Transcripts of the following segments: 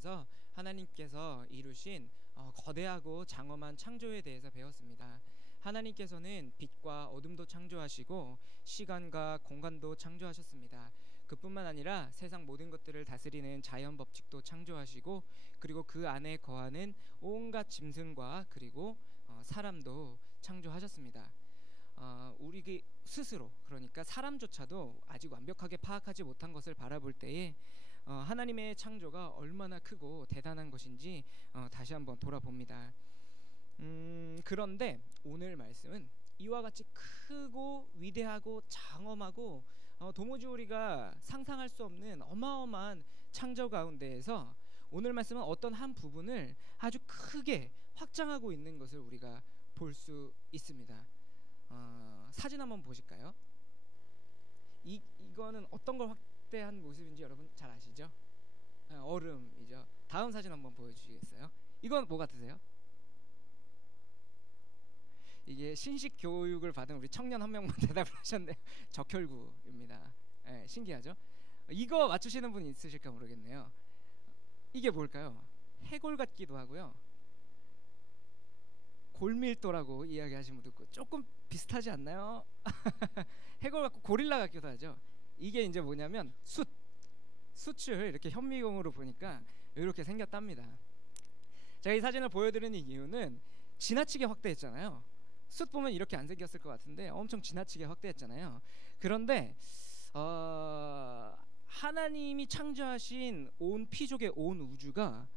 배우면서 하나님께서 이루신 거대하고 장엄한 창조에 대해서 배웠습니다. 하나님께서는 빛과 어둠도 창조하시고 시간과 공간도 창조하셨습니다. 그뿐만 아니라 세상 모든 것들을 다스리는 자연 법칙도 창조하시고, 그리고 그 안에 거하는 온갖 짐승과 그리고 사람도 창조하셨습니다. 우리 스스로, 그러니까 사람조차도 아직 완벽하게 파악하지 못한 것을 바라볼 때에 하나님의 창조가 얼마나 크고 대단한 것인지 다시 한번 돌아봅니다. 그런데 오늘 말씀은 이와 같이 크고 위대하고 장엄하고 도무지 우리가 상상할 수 없는 어마어마한 창조 가운데에서 오늘 말씀은 어떤 한 부분을 아주 크게 확장하고 있는 것을 우리가 볼 수 있습니다. 사진 한번 보실까요? 이거는 어떤 걸 확대한 모습인지 여러분 잘 아시죠? 얼음이죠. 다음 사진 한번 보여주시겠어요? 이건 뭐 같으세요? 이게 신식 교육을 받은 우리 청년 한 명만 대답을 하셨네요. 적혈구입니다. 네, 신기하죠? 이거 맞추시는 분 있으실까 모르겠네요. 이게 뭘까요? 해골 같기도 하고요, 골밀도라고 이야기하시는 분도 있고, 조금 비슷하지 않나요? 해골 같고 고릴라 같기도 하죠. 이게 이제 뭐냐면 숯을 이렇게 현미경으로 보니까 이렇게 생겼답니다. 제가 이 사진을 보여드리는 이유는 지나치게 확대했잖아요. 숯 보면 이렇게 안 생겼을 것 같은데 엄청 지나치게 확대했잖아요. 그런데 하나님이 창조하신 온 피족의 온 우주가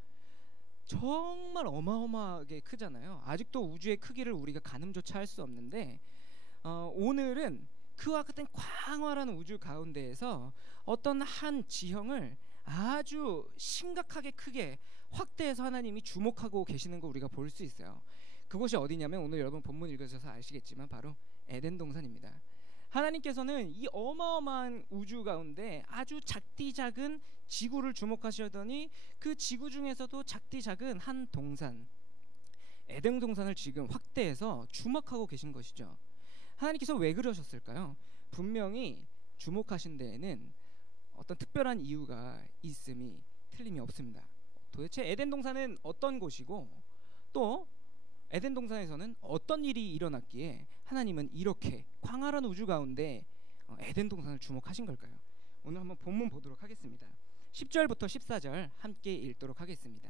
정말 어마어마하게 크잖아요. 아직도 우주의 크기를 우리가 가늠조차 할 수 없는데 오늘은 그와 같은 광활한 우주 가운데에서 어떤 한 지형을 아주 심각하게 크게 확대해서 하나님이 주목하고 계시는 거 우리가 볼 수 있어요. 그곳이 어디냐면 오늘 여러분 본문 읽으셔서 아시겠지만 바로 에덴 동산입니다. 하나님께서는 이 어마어마한 우주 가운데 아주 작디 작은 지구를 주목하시더니 그 지구 중에서도 작디 작은 한 동산, 에덴 동산을 지금 확대해서 주목하고 계신 것이죠. 하나님께서 왜 그러셨을까요? 분명히 주목하신 데에는 어떤 특별한 이유가 있음이 틀림이 없습니다. 도대체 에덴 동산은 어떤 곳이고 또 에덴 동산에서는 어떤 일이 일어났기에 하나님은 이렇게 광활한 우주 가운데 에덴 동산을 주목하신 걸까요? 오늘 한번 본문 보도록 하겠습니다. 10절부터 14절 함께 읽도록 하겠습니다.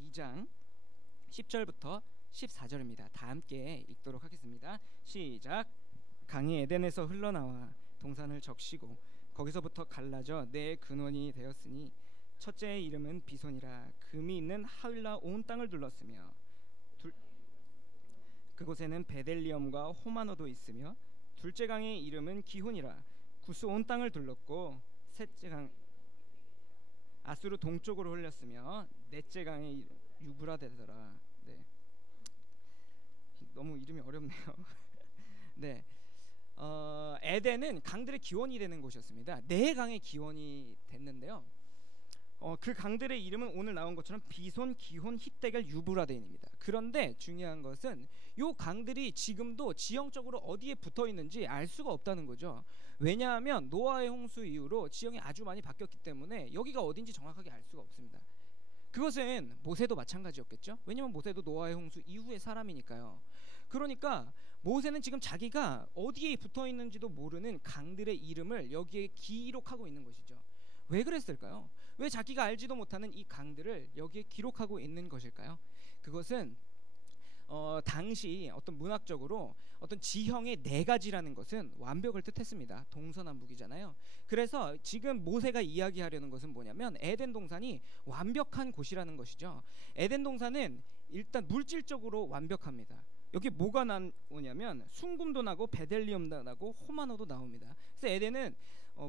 2장 10절부터 14절입니다. 다 함께 읽도록 하겠습니다. 시작. 강이 에덴에서 흘러나와 동산을 적시고 거기서부터 갈라져 네 근원이 되었으니 첫째의 이름은 비손이라. 금이 있는 하윌라 온 땅을 둘렀으며 그곳에는 베델리엄과 호마노도 있으며 둘째 강의 이름은 기혼이라. 구스 온 땅을 둘렀고 셋째 강 아수르 동쪽으로 흘렸으며 넷째 강의 유브라데더라. 네, 너무 이름이 어렵네요. 네, 에덴은 강들의 기원이 되는 곳이었습니다. 네 강의 기원이 됐는데요. 그 강들의 이름은 오늘 나온 것처럼 비손, 기혼, 힛데겔, 유브라데인입니다. 그런데 중요한 것은 요 강들이 지금도 지형적으로 어디에 붙어 있는지 알 수가 없다는 거죠. 왜냐하면 노아의 홍수 이후로 지형이 아주 많이 바뀌었기 때문에 여기가 어딘지 정확하게 알 수가 없습니다. 그것은 모세도 마찬가지였겠죠. 왜냐하면 모세도 노아의 홍수 이후의 사람이니까요. 그러니까 모세는 지금 자기가 어디에 붙어 있는지도 모르는 강들의 이름을 여기에 기록하고 있는 것이죠. 왜 그랬을까요? 왜 자기가 알지도 못하는 이 강들을 여기에 기록하고 있는 것일까요? 그것은 당시 어떤 문학적으로 어떤 지형의 네 가지라는 것은 완벽을 뜻했습니다. 동서남북이잖아요. 그래서 지금 모세가 이야기하려는 것은 뭐냐면 에덴 동산이 완벽한 곳이라는 것이죠. 에덴 동산은 일단 물질적으로 완벽합니다. 여기 뭐가 나오냐면 순금도 나고 베델리엄도 나고 호마노도 나옵니다. 그래서 에덴은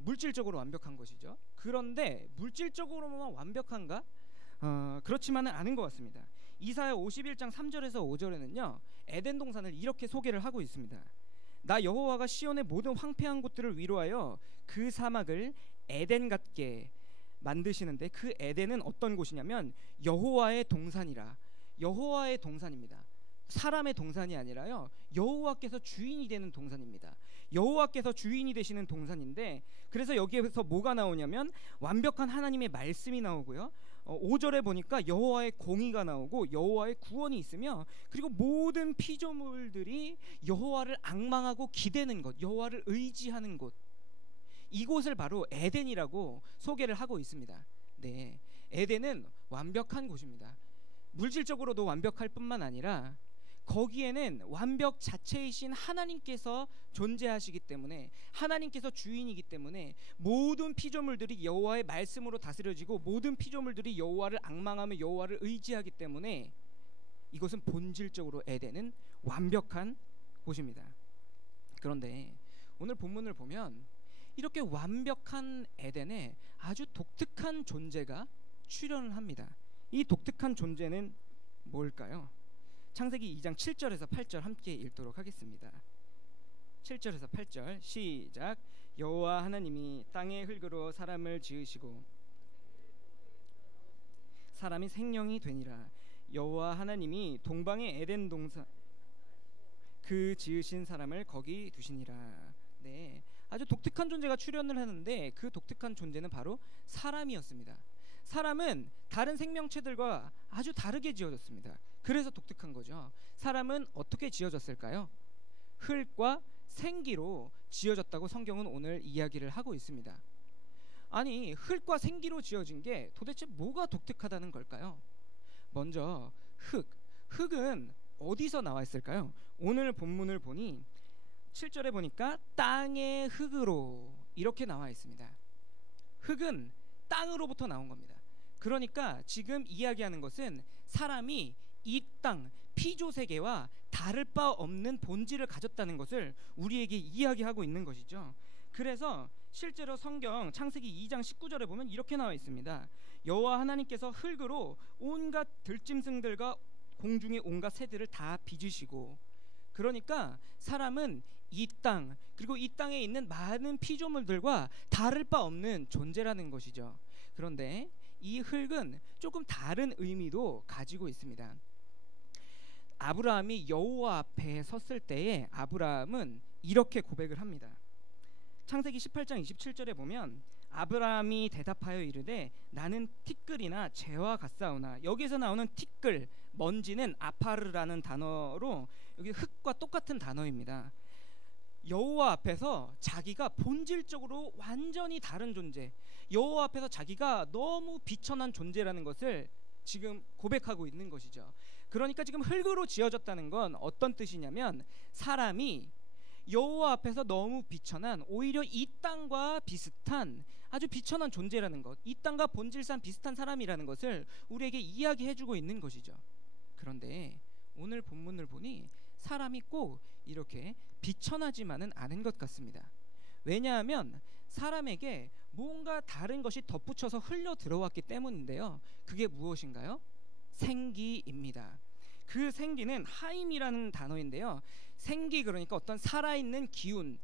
물질적으로 완벽한 것이죠. 그런데 물질적으로만 완벽한가? 그렇지만은 않은 것 같습니다. 이사야 51장 3절에서 5절에는요 에덴 동산을 이렇게 소개를 하고 있습니다. 나 여호와가 시온의 모든 황폐한 곳들을 위로하여 그 사막을 에덴 같게 만드시는데 그 에덴은 어떤 곳이냐면 여호와의 동산이라. 여호와의 동산입니다. 사람의 동산이 아니라요 여호와께서 주인이 되는 동산입니다. 여호와께서 주인이 되시는 동산인데, 그래서 여기에서 뭐가 나오냐면 완벽한 하나님의 말씀이 나오고요 5절에 보니까 여호와의 공의가 나오고 여호와의 구원이 있으며, 그리고 모든 피조물들이 여호와를 앙망하고 기대는 곳, 여호와를 의지하는 곳, 이곳을 바로 에덴이라고 소개를 하고 있습니다. 네, 에덴은 완벽한 곳입니다. 물질적으로도 완벽할 뿐만 아니라 거기에는 완벽 자체이신 하나님께서 존재하시기 때문에, 하나님께서 주인이기 때문에 모든 피조물들이 여호와의 말씀으로 다스려지고 모든 피조물들이 여호와를 앙망하며 여호와를 의지하기 때문에 이것은 본질적으로 에덴은 완벽한 곳입니다. 그런데 오늘 본문을 보면 이렇게 완벽한 에덴에 아주 독특한 존재가 출현을 합니다. 이 독특한 존재는 뭘까요? 창세기 2장 7절에서 8절 함께 읽도록 하겠습니다. 7절에서 8절 시작. 여호와 하나님이 땅의 흙으로 사람을 지으시고 사람이 생령이 되니라. 여호와 하나님이 동방의 에덴 동산 그 지으신 사람을 거기 두시니라. 네, 아주 독특한 존재가 출현을 하는데 그 독특한 존재는 바로 사람이었습니다. 사람은 다른 생명체들과 아주 다르게 지어졌습니다. 그래서 독특한 거죠. 사람은 어떻게 지어졌을까요? 흙과 생기로 지어졌다고 성경은 오늘 이야기를 하고 있습니다. 아니, 흙과 생기로 지어진 게 도대체 뭐가 독특하다는 걸까요? 먼저 흙은 어디서 나와 있을까요? 오늘 본문을 보니 7절에 보니까 땅의 흙으로 이렇게 나와 있습니다. 흙은 땅으로부터 나온 겁니다. 그러니까 지금 이야기하는 것은 사람이 이 땅 피조세계와 다를 바 없는 본질을 가졌다는 것을 우리에게 이야기하고 있는 것이죠. 그래서 실제로 성경 창세기 2장 19절에 보면 이렇게 나와 있습니다. 여호와 하나님께서 흙으로 온갖 들짐승들과 공중의 온갖 새들을 다 빚으시고, 그러니까 사람은 이 땅 그리고 이 땅에 있는 많은 피조물들과 다를 바 없는 존재라는 것이죠. 그런데 이 흙은 조금 다른 의미도 가지고 있습니다. 아브라함이 여호와 앞에 섰을 때에 아브라함은 이렇게 고백을 합니다. 창세기 18장 27절에 보면 아브라함이 대답하여 이르되 나는 티끌이나 재와 같사오나, 여기서 나오는 티끌, 먼지는 아파르라는 단어로 여기 흙과 똑같은 단어입니다. 여호와 앞에서 자기가 본질적으로 완전히 다른 존재, 여호와 앞에서 자기가 너무 비천한 존재라는 것을 지금 고백하고 있는 것이죠. 그러니까 지금 흙으로 지어졌다는 건 어떤 뜻이냐면 사람이 여호와 앞에서 너무 비천한, 오히려 이 땅과 비슷한 아주 비천한 존재라는 것, 이 땅과 본질상 비슷한 사람이라는 것을 우리에게 이야기해주고 있는 것이죠. 그런데 오늘 본문을 보니 사람이 꼭 이렇게 비천하지만은 않은 것 같습니다. 왜냐하면 사람에게 뭔가 다른 것이 덧붙여서 흘러 들어왔기 때문인데요. 그게 무엇인가요? 생기입니다. 그 생기는 하임이라는 단어인데요. 생기, 그러니까 어떤 살아있는 기운,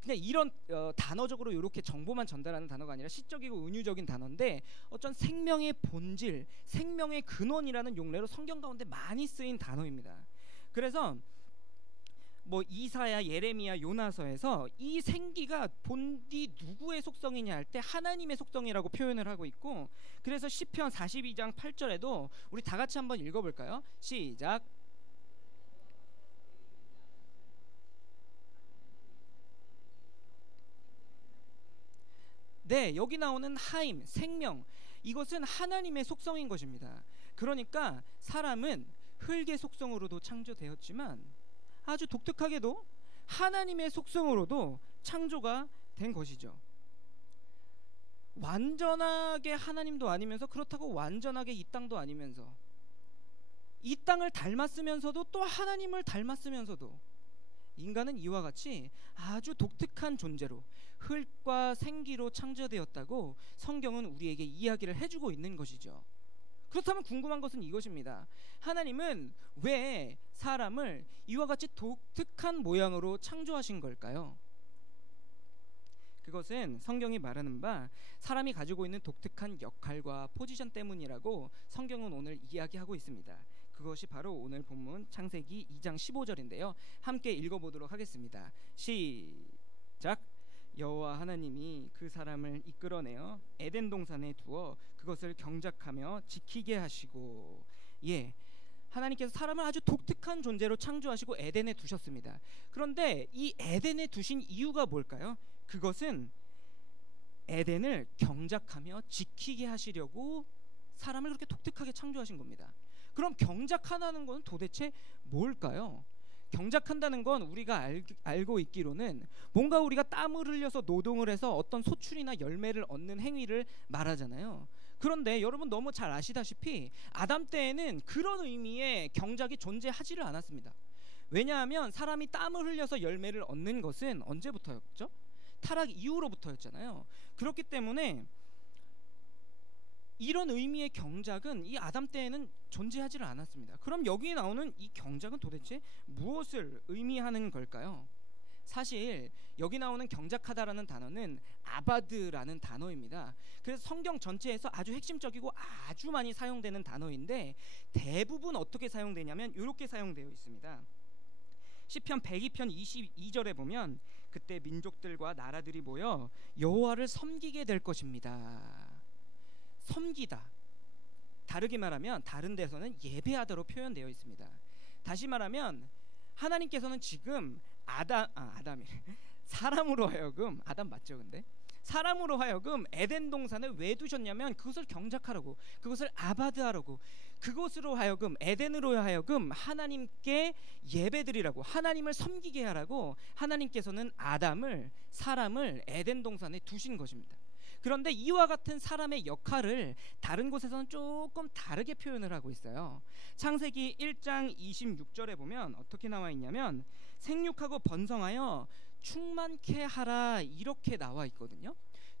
그냥 이런 단어적으로 이렇게 정보만 전달하는 단어가 아니라 시적이고 은유적인 단어인데 어떤 생명의 본질, 생명의 근원이라는 용례로 성경 가운데 많이 쓰인 단어입니다. 그래서 뭐 이사야, 예레미야, 요나서에서 이 생기가 본디 누구의 속성이냐 할 때 하나님의 속성이라고 표현을 하고 있고, 그래서 시편 42장 8절에도 우리 다 같이 한번 읽어볼까요? 시작. 네, 여기 나오는 하임, 생명, 이것은 하나님의 속성인 것입니다. 그러니까 사람은 흙의 속성으로도 창조되었지만 아주 독특하게도 하나님의 속성으로도 창조가 된 것이죠. 완전하게 하나님도 아니면서, 그렇다고 완전하게 이 땅도 아니면서, 이 땅을 닮았으면서도 또 하나님을 닮았으면서도, 인간은 이와 같이 아주 독특한 존재로 흙과 생기로 창조되었다고 성경은 우리에게 이야기를 해주고 있는 것이죠. 그렇다면 궁금한 것은 이것입니다. 하나님은 왜 사람을 이와 같이 독특한 모양으로 창조하신 걸까요? 그것은 성경이 말하는 바 사람이 가지고 있는 독특한 역할과 포지션 때문이라고 성경은 오늘 이야기하고 있습니다. 그것이 바로 오늘 본문 창세기 2장 15절인데요. 함께 읽어보도록 하겠습니다. 시작. 여호와 하나님이 그 사람을 이끌어내어 에덴 동산에 두어 그것을 경작하며 지키게 하시고, 하나님께서 사람을 아주 독특한 존재로 창조하시고 에덴에 두셨습니다. 그런데 이 에덴에 두신 이유가 뭘까요? 그것은 에덴을 경작하며 지키게 하시려고 사람을 그렇게 독특하게 창조하신 겁니다. 그럼 경작하다는 건 도대체 뭘까요? 경작한다는 건 우리가 알고 있기로는 뭔가 우리가 땀을 흘려서 노동을 해서 어떤 소출이나 열매를 얻는 행위를 말하잖아요. 그런데 여러분 너무 잘 아시다시피 아담 때에는 그런 의미의 경작이 존재하지를 않았습니다. 왜냐하면 사람이 땀을 흘려서 열매를 얻는 것은 언제부터였죠? 타락 이후로부터였잖아요. 그렇기 때문에 이런 의미의 경작은 이 아담 때에는 존재하지를 않았습니다. 그럼 여기 나오는 이 경작은 도대체 무엇을 의미하는 걸까요? 사실 여기 나오는 경작하다라는 단어는 아바드라는 단어입니다. 그래서 성경 전체에서 아주 핵심적이고 아주 많이 사용되는 단어인데, 대부분 어떻게 사용되냐면 이렇게 사용되어 있습니다. 시편 102편 22절에 보면 그때 민족들과 나라들이 모여 여호와를 섬기게 될 것입니다. 섬기다, 다르게 말하면 다른 데서는 예배하다로 표현되어 있습니다. 다시 말하면 하나님께서는 지금 사람으로 하여금, 아담 맞죠? 근데 사람으로 하여금 에덴 동산을 왜 두셨냐면 그것을 경작하라고, 그것을 아바드하라고, 그것으로 하여금, 에덴으로 하여금 하나님께 예배드리라고, 하나님을 섬기게 하라고 하나님께서는 사람을 에덴 동산에 두신 것입니다. 그런데 이와 같은 사람의 역할을 다른 곳에서는 조금 다르게 표현을 하고 있어요. 창세기 1장 26절에 보면 어떻게 나와 있냐면 생육하고 번성하여 충만케 하라, 이렇게 나와 있거든요.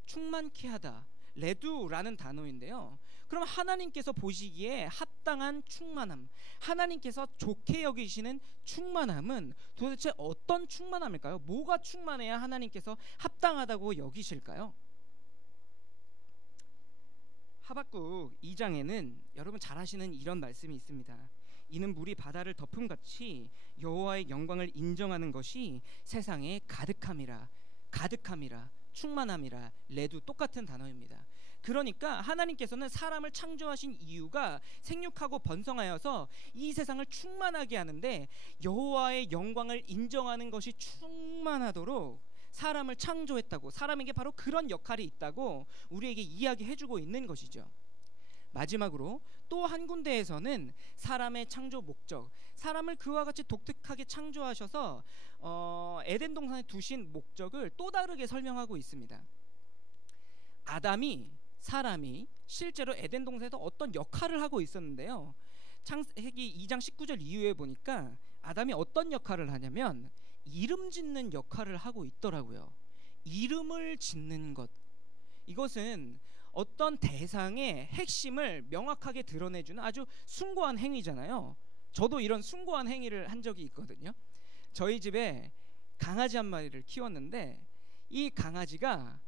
충만케 하다, 레두라는 단어인데요. 그럼 하나님께서 보시기에 합당한 충만함, 하나님께서 좋게 여기시는 충만함은 도대체 어떤 충만함일까요? 뭐가 충만해야 하나님께서 합당하다고 여기실까요? 하박국 2장에는 여러분 잘 아시는 이런 말씀이 있습니다. 이는 물이 바다를 덮음같이 여호와의 영광을 인정하는 것이 세상에 가득함이라. 충만함이라. 레두 똑같은 단어입니다. 그러니까 하나님께서는 사람을 창조하신 이유가 생육하고 번성하여서 이 세상을 충만하게 하는데, 여호와의 영광을 인정하는 것이 충만하도록 사람을 창조했다고, 사람에게 바로 그런 역할이 있다고 우리에게 이야기해주고 있는 것이죠. 마지막으로 또 한 군데에서는 사람의 창조 목적, 사람을 그와 같이 독특하게 창조하셔서 에덴 동산에 두신 목적을 또 다르게 설명하고 있습니다. 사람이 실제로 에덴 동산에서 어떤 역할을 하고 있었는데요. 창세기 2장 19절 이후에 보니까 아담이 어떤 역할을 하냐면 이름 짓는 역할을 하고 있더라고요. 이름을 짓는 것, 이것은 어떤 대상의 핵심을 명확하게 드러내주는 아주 숭고한 행위잖아요. 저도 이런 숭고한 행위를 한 적이 있거든요. 저희 집에 강아지 한 마리를 키웠는데 이 강아지가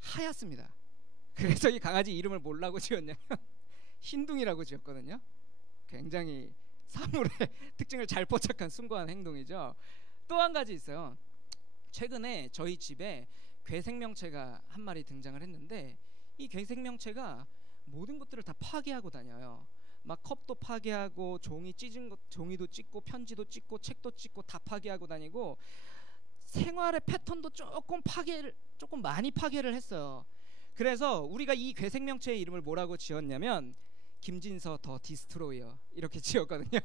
하얗습니다. 그래서 이 강아지 이름을 뭐라고 지었냐면 흰둥이라고 지었거든요. 굉장히 사물의 특징을 잘 포착한 숭고한 행동이죠. 또 한 가지 있어요. 최근에 저희 집에 괴생명체가 한 마리 등장을 했는데 이 괴생명체가 모든 것들을 다 파괴하고 다녀요. 막 컵도 파괴하고 종이 찢은 것, 종이도 찢고 편지도 찢고 책도 찢고 다 파괴하고 다니고 생활의 패턴도 조금 많이 파괴를 했어요. 그래서 우리가 이 괴생명체의 이름을 뭐라고 지었냐면 김진서 더 디스트로이어 이렇게 지었거든요.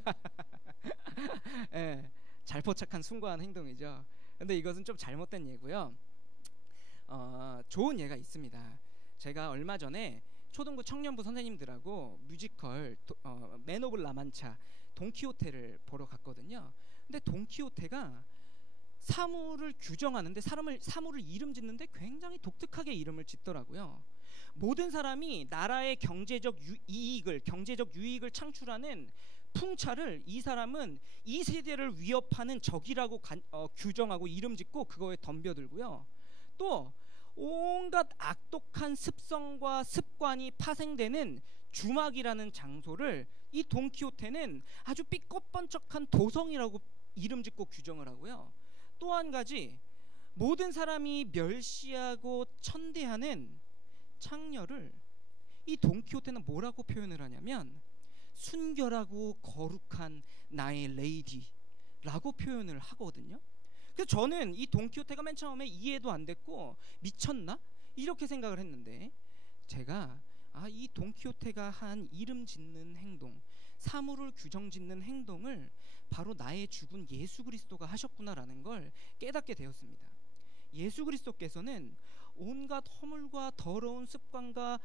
네, 잘 포착한 숭고한 행동이죠. 근데 이것은 좀 잘못된 예고요. 좋은 예가 있습니다. 제가 얼마 전에 초등부 청년부 선생님들하고 뮤지컬 맨 오브 라만차 돈키호테를 보러 갔거든요. 근데 돈키호테가 사물을 규정하는데 사물을 이름 짓는데 굉장히 독특하게 이름을 짓더라고요. 모든 사람이 나라의 경제적 유익을 창출하는 풍차를 이 사람은 이 세대를 위협하는 적이라고 규정하고 이름 짓고 그거에 덤벼들고요. 또 온갖 악독한 습성과 습관이 파생되는 주막이라는 장소를 이 돈키호테는 아주 삐껍번쩍한 도성이라고 이름 짓고 규정을 하고요. 또 한 가지, 모든 사람이 멸시하고 천대하는 창녀를 이 돈키호테는 뭐라고 표현을 하냐면 순결하고 거룩한 나의 레이디라고 표현을 하거든요. 그래서 저는 이 돈키호테가 맨 처음에 이해도 안 됐고 미쳤나? 이렇게 생각을 했는데 제가 이 돈키호테가 한 이름 짓는 행동, 사물을 규정 짓는 행동을 바로 나의 죽은 예수 그리스도가 하셨구나라는 걸 깨닫게 되었습니다. 예수 그리스도께서는 온갖 허물과 더러운 습관과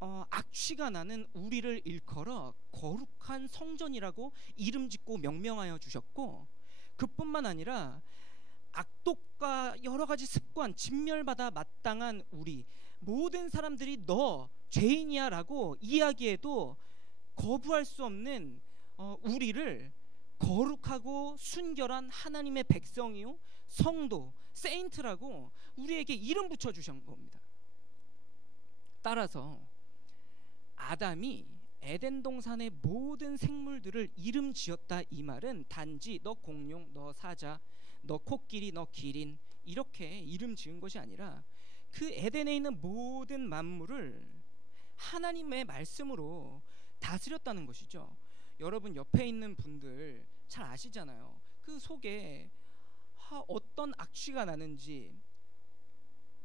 악취가 나는 우리를 일컬어 거룩한 성전이라고 이름 짓고 명명하여 주셨고, 그뿐만 아니라 악독과 여러 가지 습관, 진멸받아 마땅한 우리 모든 사람들이 너 죄인이야 라고 이야기해도 거부할 수 없는 우리를 거룩하고 순결한 하나님의 백성이요 성도, 세인트라고 우리에게 이름 붙여주신 겁니다. 따라서 아담이 에덴 동산의 모든 생물들을 이름 지었다 이 말은 단지 너 공룡, 너 사자, 너 코끼리, 너 기린 이렇게 이름 지은 것이 아니라 그 에덴에 있는 모든 만물을 하나님의 말씀으로 다스렸다는 것이죠. 여러분 옆에 있는 분들 잘 아시잖아요. 그 속에 어떤 악취가 나는지,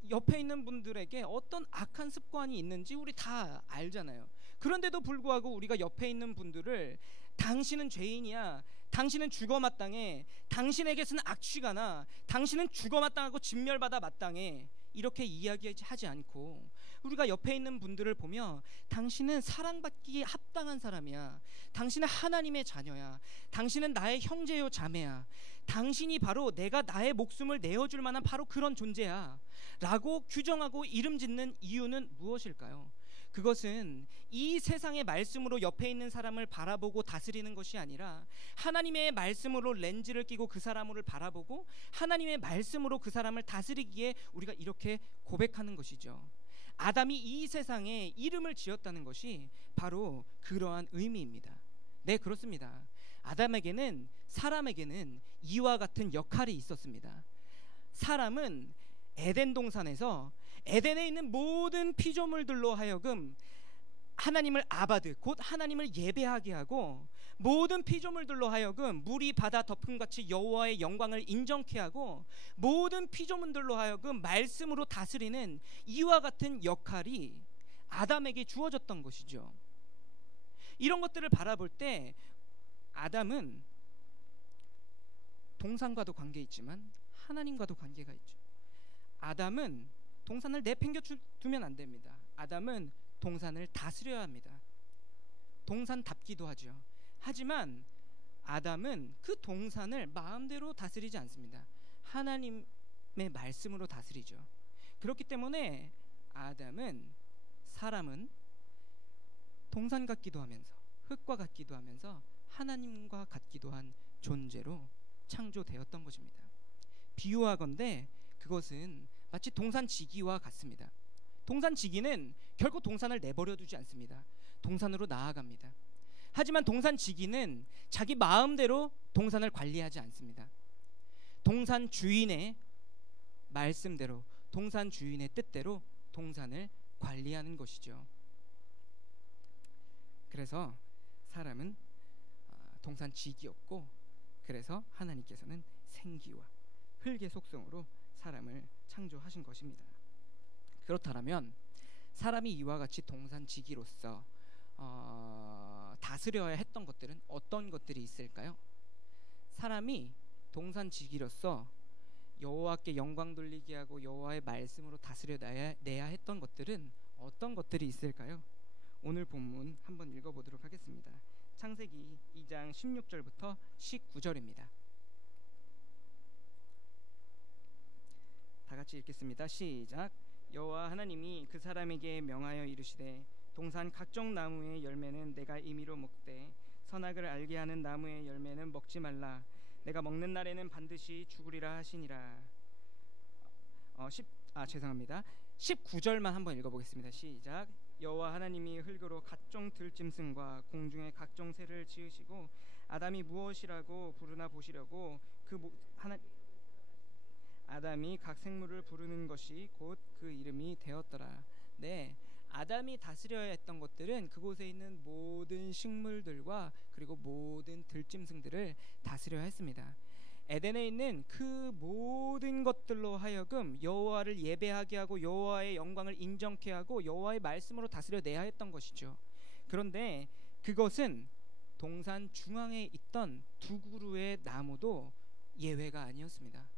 옆에 있는 분들에게 어떤 악한 습관이 있는지 우리 다 알잖아요. 그런데도 불구하고 우리가 옆에 있는 분들을 당신은 죄인이야, 당신은 죽어 마땅해, 당신에게서는 악취가 나, 당신은 죽어 마땅하고 진멸받아 마땅해 이렇게 이야기하지 않고 우리가 옆에 있는 분들을 보며 당신은 사랑받기에 합당한 사람이야, 당신은 하나님의 자녀야, 당신은 나의 형제요 자매야, 당신이 바로 내가 나의 목숨을 내어줄 만한 바로 그런 존재야 라고 규정하고 이름 짓는 이유는 무엇일까요? 그것은 이 세상의 말씀으로 옆에 있는 사람을 바라보고 다스리는 것이 아니라 하나님의 말씀으로 렌즈를 끼고 그 사람을 바라보고 하나님의 말씀으로 그 사람을 다스리기에 우리가 이렇게 고백하는 것이죠. 아담이 이 세상에 이름을 지었다는 것이 바로 그러한 의미입니다. 네, 그렇습니다. 아담에게는, 사람에게는 이와 같은 역할이 있었습니다. 사람은 에덴 동산에서 에덴에 있는 모든 피조물들로 하여금 하나님을 아바드, 곧 하나님을 예배하게 하고, 모든 피조물들로 하여금 물이 바다 덮음같이 여호와의 영광을 인정케 하고, 모든 피조물들로 하여금 말씀으로 다스리는 이와 같은 역할이 아담에게 주어졌던 것이죠. 이런 것들을 바라볼 때 아담은 동산과도 관계 있지만 하나님과도 관계가 있죠. 아담은 동산을 내팽겨 두면 안 됩니다. 아담은 동산을 다스려야 합니다. 동산답기도 하죠. 하지만 아담은 그 동산을 마음대로 다스리지 않습니다. 하나님의 말씀으로 다스리죠. 그렇기 때문에 아담은, 사람은 동산 같기도 하면서 흙과 같기도 하면서 하나님과 같기도 한 존재로 창조되었던 것입니다. 비유하건대 그것은 마치 동산지기와 같습니다. 동산지기는 결코 동산을 내버려 두지 않습니다. 동산으로 나아갑니다. 하지만 동산지기는 자기 마음대로 동산을 관리하지 않습니다. 동산 주인의 말씀대로, 동산 주인의 뜻대로 동산을 관리하는 것이죠. 그래서 사람은 동산지기였고, 그래서 하나님께서는 생기와 흙의 속성으로 사람을 창조하신 것입니다. 그렇다면 사람이 이와 같이 동산지기로서 다스려야 했던 것들은 어떤 것들이 있을까요? 사람이 동산지기로서 여호와께 영광 돌리게 하고 여호와의 말씀으로 다스려내야 했던 것들은 어떤 것들이 있을까요? 오늘 본문 한번 읽어보도록 하겠습니다. 창세기 2장 16절부터 19절입니다. 다 같이 읽겠습니다. 시작. 여호와 하나님이 그 사람에게 명하여 이르시되 동산 각종 나무의 열매는 내가 임의로 먹되 선악을 알게 하는 나무의 열매는 먹지 말라. 내가 먹는 날에는 반드시 죽으리라 하시니라. 19절만 한번 읽어보겠습니다. 시작. 여호와 하나님이 흙으로 각종 들짐승과 공중의 각종 새를 지으시고 아담이 무엇이라고 부르나 보시려고 아담이 각 생물을 부르는 것이 곧 그 이름이 되었더라. 네, 아담이 다스려야 했던 것들은 그곳에 있는 모든 식물들과 그리고 모든 들짐승들을 다스려야 했습니다. 에덴에 있는 그 모든 것들로 하여금 여호와를 예배하게 하고 여호와의 영광을 인정케 하고 여호와의 말씀으로 다스려내야 했던 것이죠. 그런데 그것은 동산 중앙에 있던 두 그루의 나무도 예외가 아니었습니다.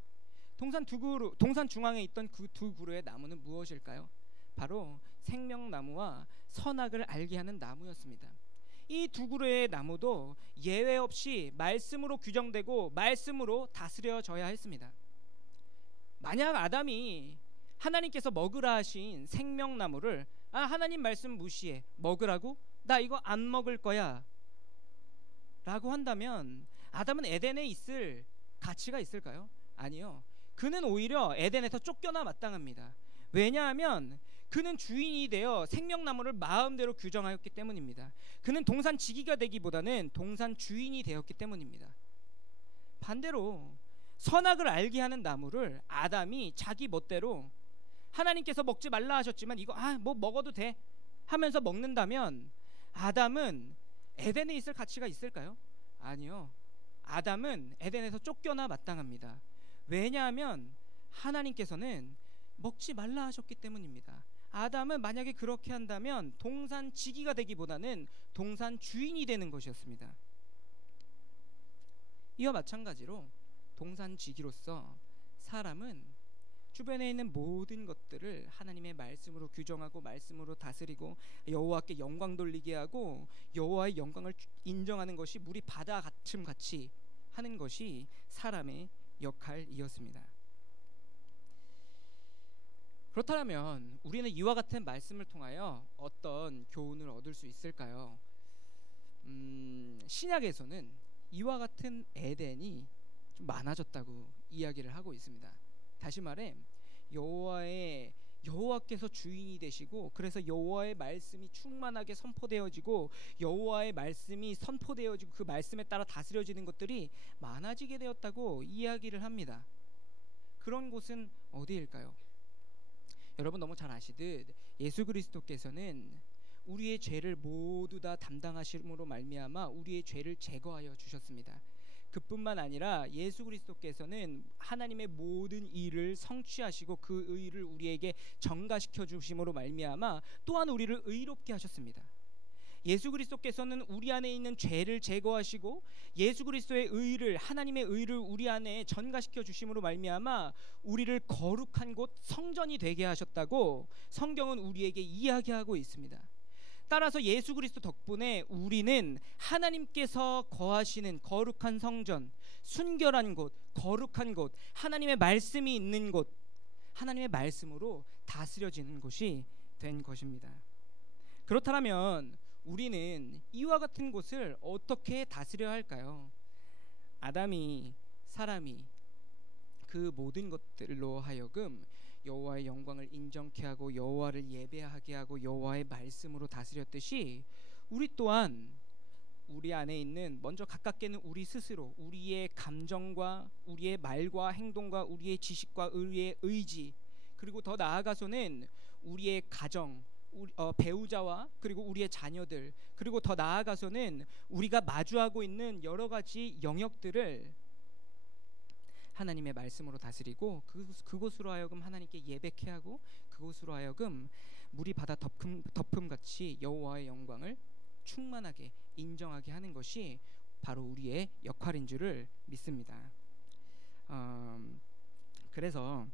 동산 중앙에 있던 그 두 그루의 나무는 무엇일까요? 바로 생명나무와 선악을 알게 하는 나무였습니다. 이 두 그루의 나무도 예외 없이 말씀으로 규정되고 말씀으로 다스려져야 했습니다. 만약 아담이 하나님께서 먹으라 하신 생명나무를 하나님 말씀 무시해 먹으라고? 나 이거 안 먹을 거야 라고 한다면 아담은 에덴에 있을 가치가 있을까요? 아니요. 그는 오히려 에덴에서 쫓겨나 마땅합니다. 왜냐하면 그는 주인이 되어 생명나무를 마음대로 규정하였기 때문입니다. 그는 동산 지기가 되기보다는 동산 주인이 되었기 때문입니다. 반대로 선악을 알게 하는 나무를 아담이 자기 멋대로 하나님께서 먹지 말라 하셨지만 이거 뭐 먹어도 돼 하면서 먹는다면 아담은 에덴에 있을 가치가 있을까요? 아니요. 아담은 에덴에서 쫓겨나 마땅합니다. 왜냐하면 하나님께서는 먹지 말라 하셨기 때문입니다. 아담은 만약에 그렇게 한다면 동산 지기가 되기보다는 동산 주인이 되는 것이었습니다. 이와 마찬가지로 동산 지기로서 사람은 주변에 있는 모든 것들을 하나님의 말씀으로 규정하고 말씀으로 다스리고 여호와께 영광 돌리게 하고 여호와의 영광을 인정하는 것이 물이 바다 같음 같이 하는 것이 사람의 역할이었습니다. 그렇다면 우리는 이와 같은 말씀을 통하여 어떤 교훈을 얻을 수 있을까요? 신약에서는 이와 같은 에덴이 좀 많아졌다고 이야기를 하고 있습니다. 다시 말해 여호와께서 주인이 되시고 그래서 여호와의 말씀이 충만하게 선포되어지고 여호와의 말씀이 선포되어지고 그 말씀에 따라 다스려지는 것들이 많아지게 되었다고 이야기를 합니다. 그런 곳은 어디일까요? 여러분 너무 잘 아시듯 예수 그리스도께서는 우리의 죄를 모두 다 담당하심으로 말미암아 우리의 죄를 제거하여 주셨습니다. 그뿐만 아니라 예수 그리스도께서는 하나님의 모든 일을 성취하시고 그 의를 우리에게 전가시켜 주심으로 말미암아 또한 우리를 의롭게 하셨습니다. 예수 그리스도께서는 우리 안에 있는 죄를 제거하시고 예수 그리스도의 의를 하나님의 의를 우리 안에 전가시켜 주심으로 말미암아 우리를 거룩한 곳 성전이 되게 하셨다고 성경은 우리에게 이야기하고 있습니다. 따라서 예수 그리스도 덕분에 우리는 하나님께서 거하시는 거룩한 성전, 순결한 곳, 거룩한 곳, 하나님의 말씀이 있는 곳, 하나님의 말씀으로 다스려지는 곳이 된 것입니다. 그렇다면 우리는 이와 같은 곳을 어떻게 다스려야 할까요? 사람이 그 모든 것들로 하여금 여호와의 영광을 인정케 하고 여호와를 예배하게 하고 여호와의 말씀으로 다스렸듯이 우리 또한 우리 안에 있는 먼저 가깝게는 우리 스스로 우리의 감정과 우리의 말과 행동과 우리의 지식과 우리의 의지 그리고 더 나아가서는 우리의 가정 배우자와 그리고 우리의 자녀들 그리고 더 나아가서는 우리가 마주하고 있는 여러 가지 영역들을 하나님의 말씀으로 다스리고 그곳으로 하여금 하나님께 예배케 하고 그곳으로 하여금 물이 바다 덮음같이 여호와의 영광을 충만하게 인정하게 하는 것이 바로 우리의 역할인 줄을 믿습니다. 그래서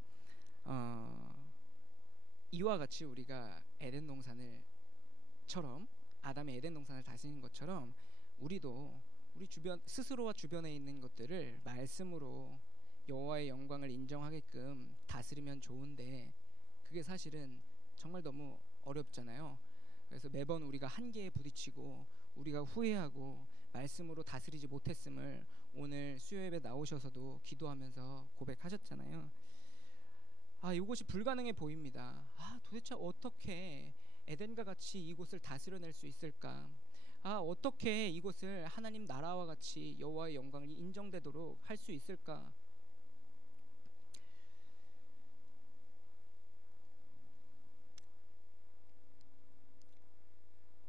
이와 같이 우리가 에덴 동산을처럼 아담의 에덴 동산을 다스리는 것처럼 우리도 우리 주변 스스로와 주변에 있는 것들을 말씀으로 여호와의 영광을 인정하게끔 다스리면 좋은데 그게 사실은 정말 너무 어렵잖아요. 그래서 매번 우리가 한계에 부딪히고 우리가 후회하고 말씀으로 다스리지 못했음을 오늘 수요예배 나오셔서도 기도하면서 고백하셨잖아요. 이것이 불가능해 보입니다. 도대체 어떻게 에덴과 같이 이곳을 다스려낼 수 있을까? 어떻게 이곳을 하나님 나라와 같이 여호와의 영광이 인정되도록 할 수 있을까?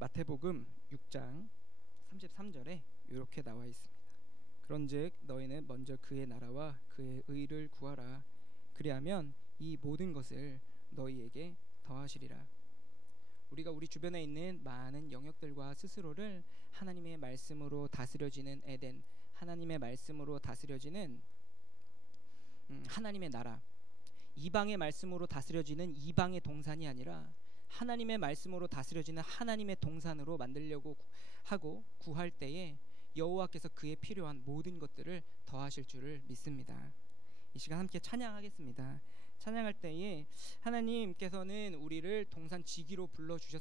마태복음 6장 33절에 이렇게 나와 있습니다. 그런즉 너희는 먼저 그의 나라와 그의 의를 구하라. 그리하면 이 모든 것을 너희에게 더하시리라. 우리가 우리 주변에 있는 많은 영역들과 스스로를 하나님의 말씀으로 다스려지는 에덴, 하나님의 말씀으로 다스려지는 하나님의 나라, 이방의 말씀으로 다스려지는 이방의 동산이 아니라 하나님의 말씀으로 다스려지는 하나님의 동산으로 만들려고 하고 구할 때에 여호와께서 그에 필요한 모든 것들을 더하실 줄을 믿습니다. 이 시간 함께 찬양하겠습니다. 찬양할 때에 하나님께서는 우리를 동산 지기로 불러주셨습니다.